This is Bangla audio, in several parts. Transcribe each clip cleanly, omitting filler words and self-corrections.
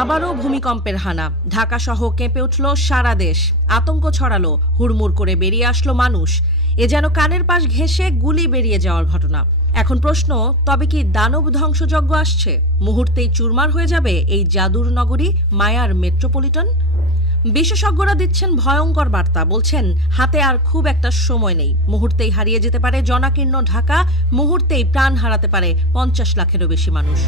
আবারও ভূমিকম্পের হানা। ঢাকা সহ কেঁপে উঠল সারা দেশ। আতঙ্ক ছড়ালো, হুড়মুড় করে বেরিয়ে আসলো মানুষ। এ যেন কানের পাশ ঘেঁষে গুলি বেরিয়ে যাওয়ার ঘটনা। এখন প্রশ্ন, তবে কি দানব ধ্বংসযজ্ঞ আসছে? মুহূর্তেই চুরমার হয়ে যাবে এই জাদুর নগরী মায়ার মেট্রোপলিটন? বিশেষজ্ঞরা দিচ্ছেন ভয়ঙ্কর বার্তা, বলছেন হাতে আর খুব একটা সময় নেই। মুহূর্তেই হারিয়ে যেতে পারে জনাকীর্ণ ঢাকা, মুহূর্তেই প্রাণ হারাতে পারে 50 লাখেরও বেশি মানুষ।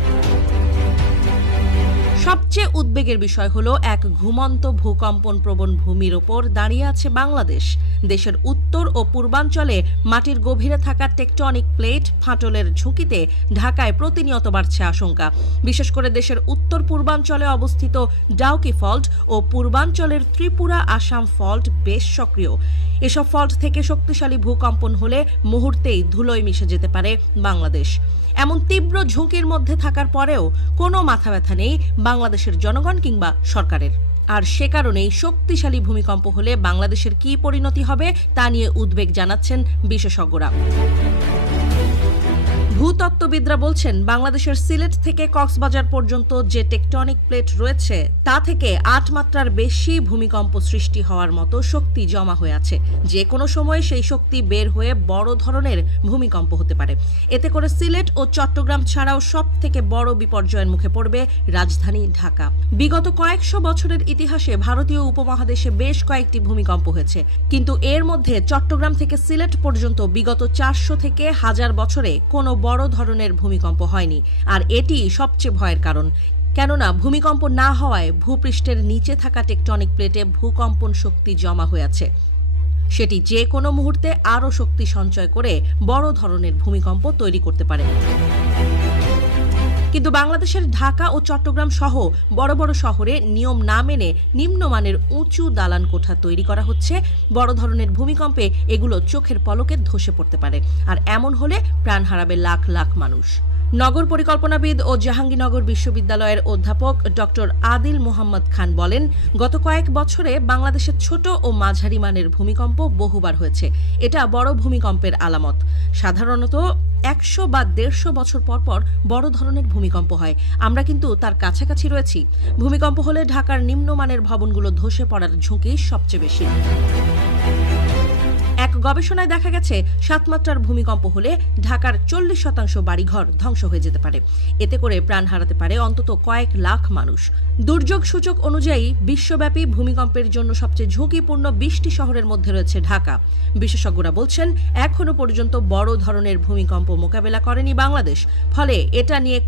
সবচেয়ে উদ্বেগের বিষয় হলো এক ঘুমন্ত ভূকম্পন প্রবণ ভূমির ওপর দাঁড়িয়ে আছে বাংলাদেশ। দেশের উত্তর ও পূর্বাঞ্চলে মাটির গভীরে থাকা টেকটনিক প্লেট ফাটলের ঝুঁকিতে ঢাকায় প্রতিনিয়ত বাড়ছে আশঙ্কা। বিশেষ করে দেশের উত্তর পূর্বাঞ্চলে অবস্থিত ডাউকি ফল্ট ও পূর্বাঞ্চলের ত্রিপুরা আসাম ফল্ট বেশ সক্রিয়। এসব ফল্ট থেকে শক্তিশালী ভূকম্পন হলে মুহূর্তেই ধুলোয় মিশে যেতে পারে বাংলাদেশ। এমন তীব্র ঝুঁকির মধ্যে থাকার পরেও কোনো মাথা ব্যথা নেই বাংলাদেশের জনগণ কিংবা সরকারের। আর সে কারণেই শক্তিশালী ভূমিকম্প হলে বাংলাদেশের কী পরিণতি হবে তা নিয়ে উদ্বেগ জানাচ্ছেন বিশেষজ্ঞরা। ভূতত্ত্ববিদরা বলছেন, বাংলাদেশের সিলেট থেকে কক্সবাজার পর্যন্ত যে টেকটনিক প্লেট রয়েছে তা থেকে 8 মাত্রার বেশি ভূমিকম্প সৃষ্টি হওয়ার মতো শক্তি জমা হয়ে আছে। যে কোনো সময় সেই শক্তি বের হয়ে বড় ধরনের ভূমিকম্প হতে পারে। এতে করে সিলেট ও চট্টগ্রাম ছাড়াও সব থেকে বড় বিপর্যয়ের মুখে পড়বে রাজধানী ঢাকা। বিগত কয়েকশো বছরের ইতিহাসে ভারতীয় উপমহাদেশে বেশ কয়েকটি ভূমিকম্প হয়েছে, কিন্তু এর মধ্যে চট্টগ্রাম থেকে সিলেট পর্যন্ত বিগত 400 থেকে 1000 বছরে কোনো বড় ধরনের ভূমিকম্প হয়নি। আর এটি সবচেয়ে ভয়ের কারণ, কেননা ভূমিকম্প না হওয়ায় ভূপৃষ্ঠের নিচে থাকা টেকটনিক প্লেটে ভূকম্পন শক্তি জমা হয়ে আছে। সেটি যে কোনো মুহূর্তে আরও শক্তি সঞ্চয় করে বড় ধরনের ভূমিকম্প তৈরি করতে পারে। কিন্তু বাংলাদেশের ঢাকা ও চট্টগ্রাম সহ বড় বড় শহরে নিয়ম না মেনে নিম্নমানের উঁচু দালান কোঠা তৈরি করা হচ্ছে। বড় ধরনের ভূমিকম্পে এগুলো চোখের পলকে ধসে পড়তে পারে, আর এমন হলে প্রাণ হারাবে লাখ লাখ মানুষ। নগর পরিকল্পনাবিদ ও জাহাঙ্গীরনগর বিশ্ববিদ্যালয়ের অধ্যাপক ডক্টর আদিল মোহাম্মদ খান বলেন, গত কয়েক বছরে বাংলাদেশের ছোট ও মাঝারি মানের ভূমিকম্প বহুবার হয়েছে। এটা বড় ভূমিকম্পের আলামত। সাধারণত 100 বা 150 বছর পর পর বড় ধরনের ভূমিকম্প হয়। আমরা কিন্তু তার কাছাকাছি রয়েছি। ভূমিকম্প হলে ঢাকার নিম্নমানের ভবনগুলো ধসে পড়ার ঝুঁকি সবচেয়ে বেশি। এক গবেষণায় দেখা গেছে, 7 মাত্রার ভূমিকম্প হলে ঢাকার 40% বাড়িঘর ধ্বংস হয়ে যেতে পারে। এতে করে প্রাণ হারাতে পারে অন্তত কয়েক লাখ মানুষ। দুর্যোগ সূচক অনুযায়ী বিশ্বব্যাপী ভূমিকম্পের জন্য সবচেয়ে ঝুঁকিপূর্ণ 20টি শহরের মধ্যে রয়েছে ঢাকা। বিশেষজ্ঞরা বলছেন, এখনো পর্যন্ত বড় ধরনের ভূমিকম্প মোকাবেলা করেনি বাংলাদেশ। ফলে এটা নিয়ে